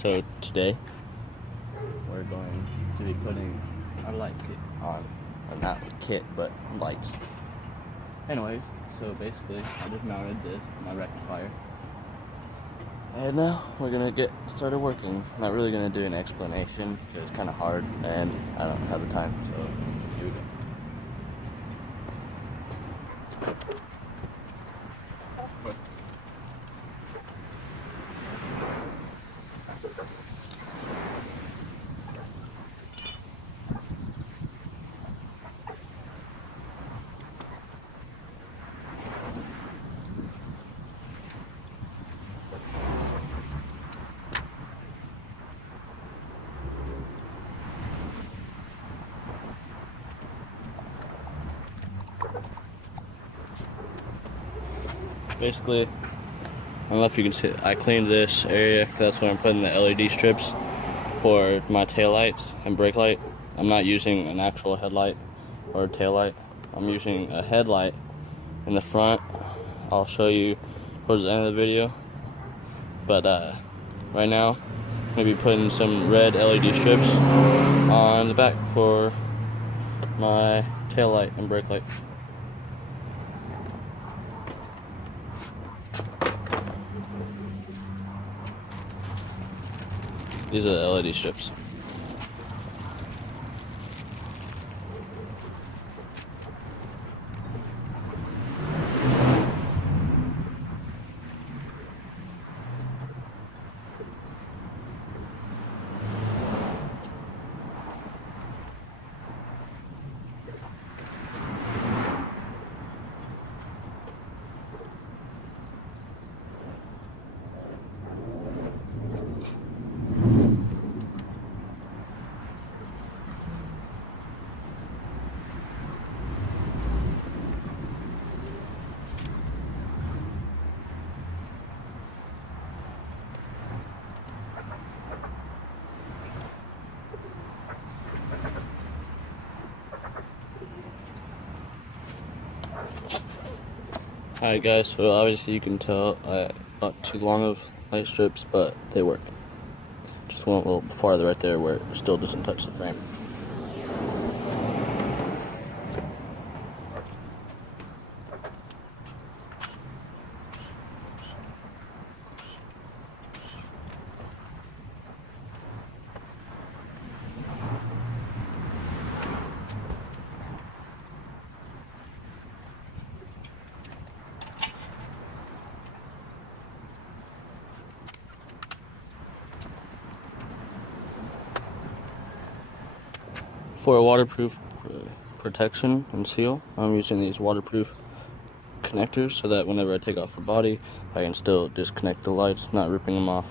So today we're going to be putting our light kit on. Or not kit, but lights. Anyways, so basically I just mounted this, my rectifier. And now we're gonna get started working. Not really gonna do an explanation because it's kind of hard and I don't have the time. So here we go. Basically, I don't know if you can see, I cleaned this area because that's where I'm putting the LED strips for my tail lights and brake light. I'm not using an actual headlight or tail light. I'm using a headlight in the front. I'll show you towards the end of the video. But right now, I'm going to be putting some red LED strips on the back for my tail light and brake light. These are the LED strips. Alright guys, so obviously you can tell I bought too long of light strips, but they work. Just went a little farther right there where it still doesn't touch the frame. For a waterproof protection and seal, I'm using these waterproof connectors so that whenever I take off the body, I can still disconnect the lights, not ripping them off.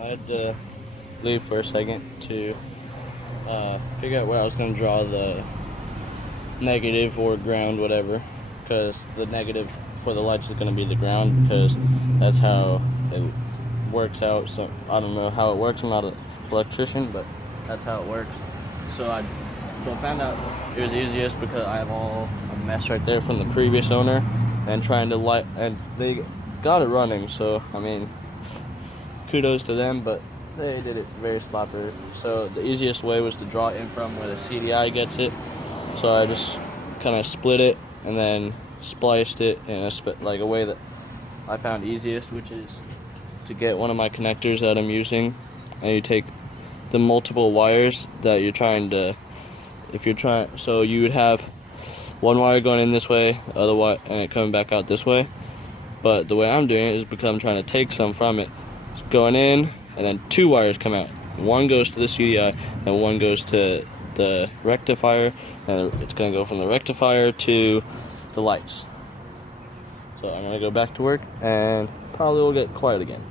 I had to leave for a second to figure out where I was going to draw the negative or ground, whatever, because the negative for the lights is going to be the ground, because that's how it works out. So I don't know how it works. I'm not an electrician, but that's how it works. So I found out it was easiest because I have all a mess right there from the previous owner, and trying to light, and they got it running. So I mean, kudos to them, but they did it very sloppy. So the easiest way was to draw in from where the CDI gets it. So I just kind of split it and then spliced it in a way that I found easiest, which is to get one of my connectors that I'm using, and you take the multiple wires that you're trying to, so you would have one wire going in this way, other wire, and it coming back out this way. But the way I'm doing it is because I'm trying to take some from it. It's going in, and then two wires come out. One goes to the CDI, and one goes to the rectifier, and it's going to go from the rectifier to the lights. So I'm going to go back to work, and probably will get quiet again.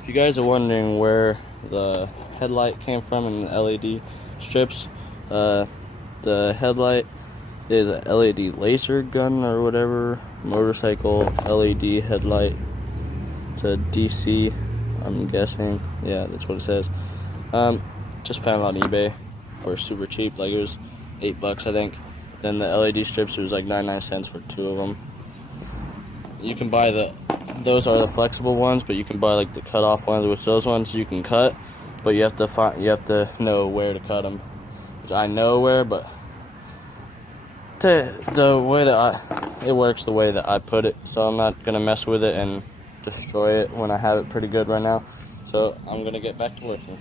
If you guys are wondering where the headlight came from and the LED strips, the headlight is a LED laser gun or whatever, motorcycle LED headlight to DC, I'm guessing. Yeah, that's what it says. Just found it on eBay for super cheap, like it was $8 I think. Then the LED strips, it was like 99 cents for two of them. You can buy those are the flexible ones, but you can buy like the cut off ones, which those ones you can cut, but you have to know where to cut them. Which I know where, but the way that it works the way that I put it, so I'm not gonna mess with it and destroy it when I have it pretty good right now. So I'm gonna get back to working.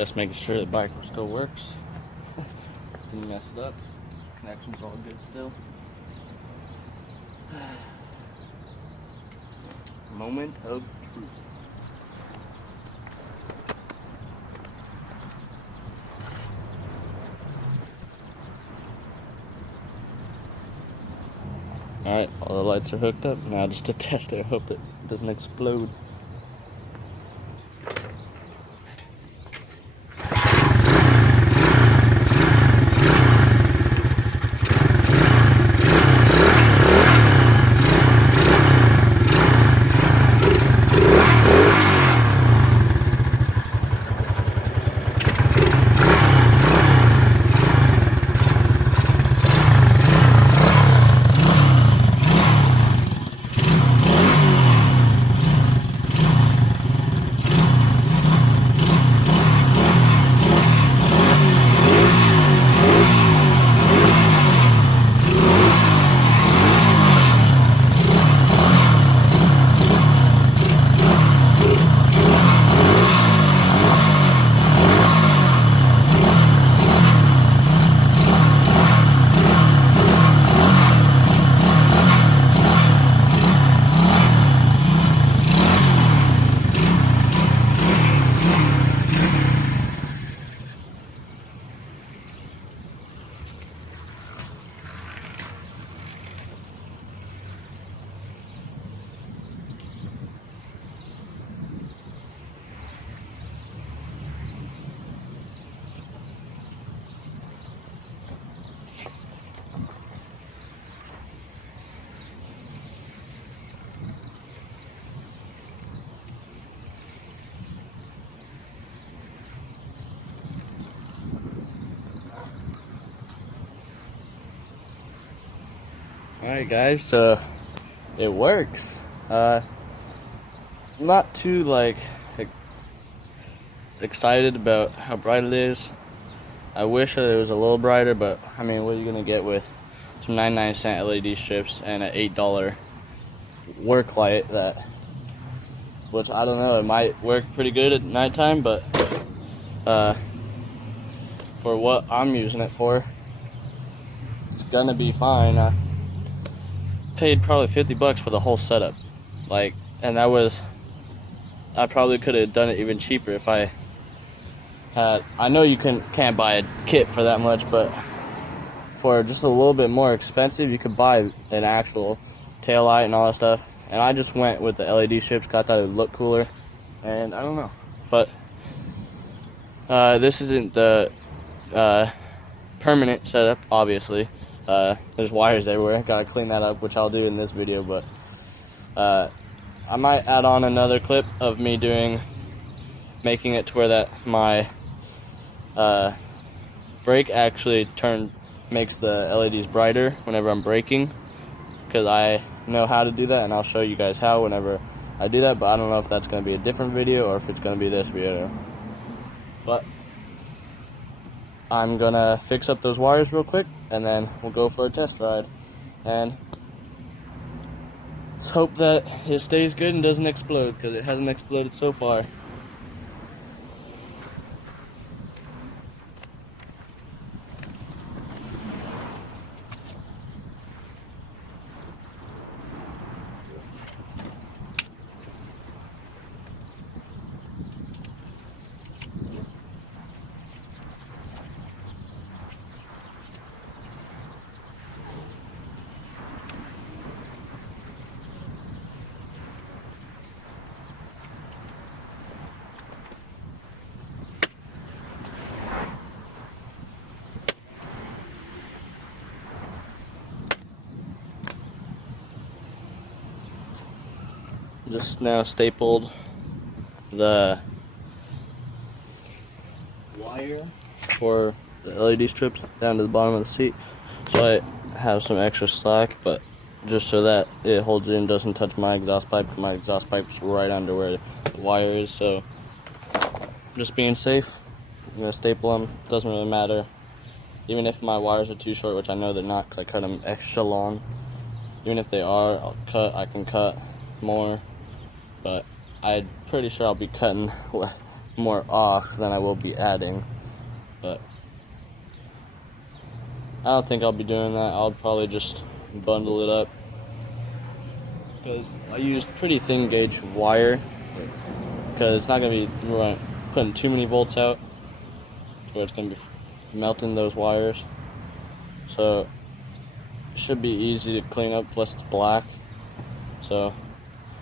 just making sure the bike still works. Didn't mess it up. Connection's all good still. Moment of truth. Alright, all the lights are hooked up. Now just to test it, I hope it doesn't explode. Alright guys, so it works. Not too excited about how bright it is. I wish that it was a little brighter, but I mean, what are you gonna get with some 99-cent LED strips and an $8 work light which I don't know, it might work pretty good at nighttime, but for what I'm using it for, it's gonna be fine. Paid probably 50 bucks for the whole setup, and that was, I probably could have done it even cheaper if I had. I know you can't buy a kit for that much, but for just a little bit more expensive, you could buy an actual tail light and all that stuff. And I just went with the LED strips because I thought it would look cooler, and I don't know, but this isn't the permanent setup, obviously. There's wires everywhere. Gotta clean that up, which I'll do in this video, but I might add on another clip of me making it to where that my brake actually makes the LEDs brighter whenever I'm braking, because I know how to do that, and I'll show you guys how whenever I do that, but I don't know if that's going to be a different video or if it's going to be this video. But I'm gonna fix up those wires real quick, and then we'll go for a test ride, and let's hope that it stays good and doesn't explode, because it hasn't exploded so far. Just now stapled the wire for the LED strips down to the bottom of the seat, so I have some extra slack, but just so that it holds it and doesn't touch my exhaust pipe, because my exhaust pipe's right under where the wire is. So just being safe, I'm gonna staple them. Doesn't really matter, even if my wires are too short, which I know they're not because I cut them extra long. Even if they are, I can cut more, but I'm pretty sure I'll be cutting more off than I will be adding, but I don't think I'll be doing that. I'll probably just bundle it up because I used pretty thin gauge wire because it's not going to be putting too many volts out where it's going to be melting those wires. So it should be easy to clean up, plus it's black. So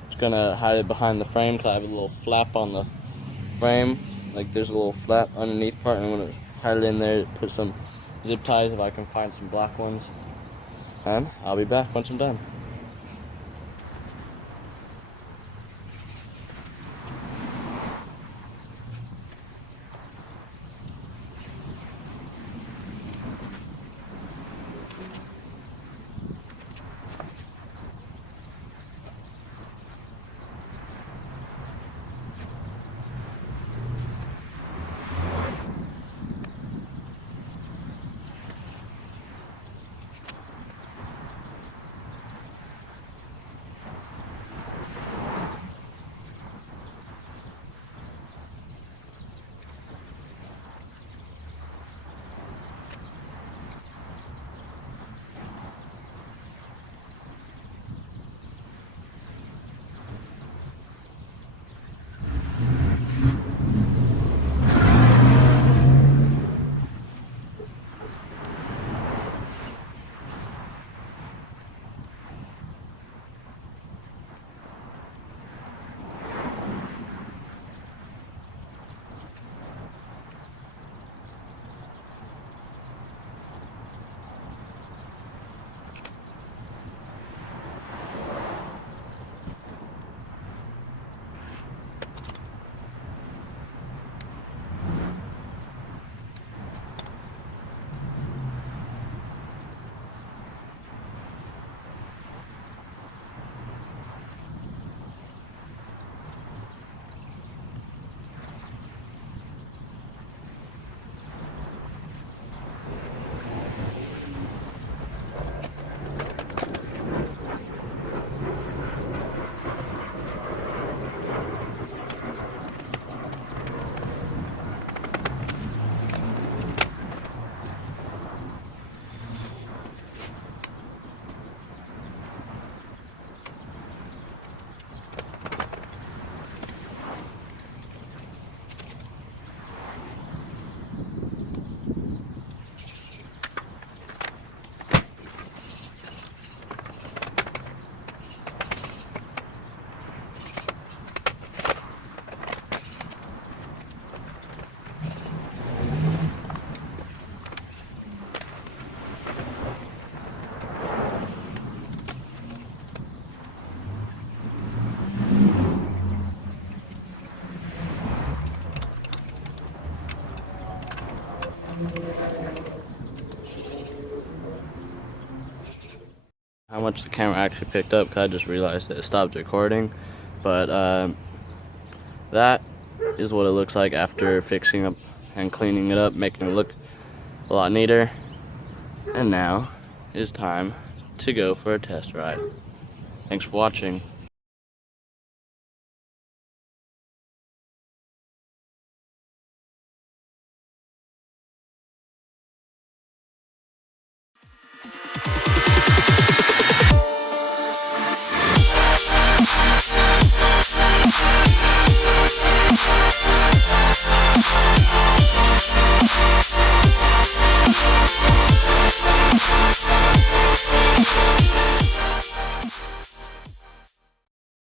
just going to hide it behind the frame because I have a little flap on the frame. Like there's a little flap underneath part, and I'm going to hide it in there, put some zip ties if I can find some black ones. And I'll be back once I'm done. How much the camera actually picked up, because I just realized that it stopped recording. But that is what it looks like after fixing up and cleaning it up, making it look a lot neater. And now is time to go for a test ride. Thanks for watching.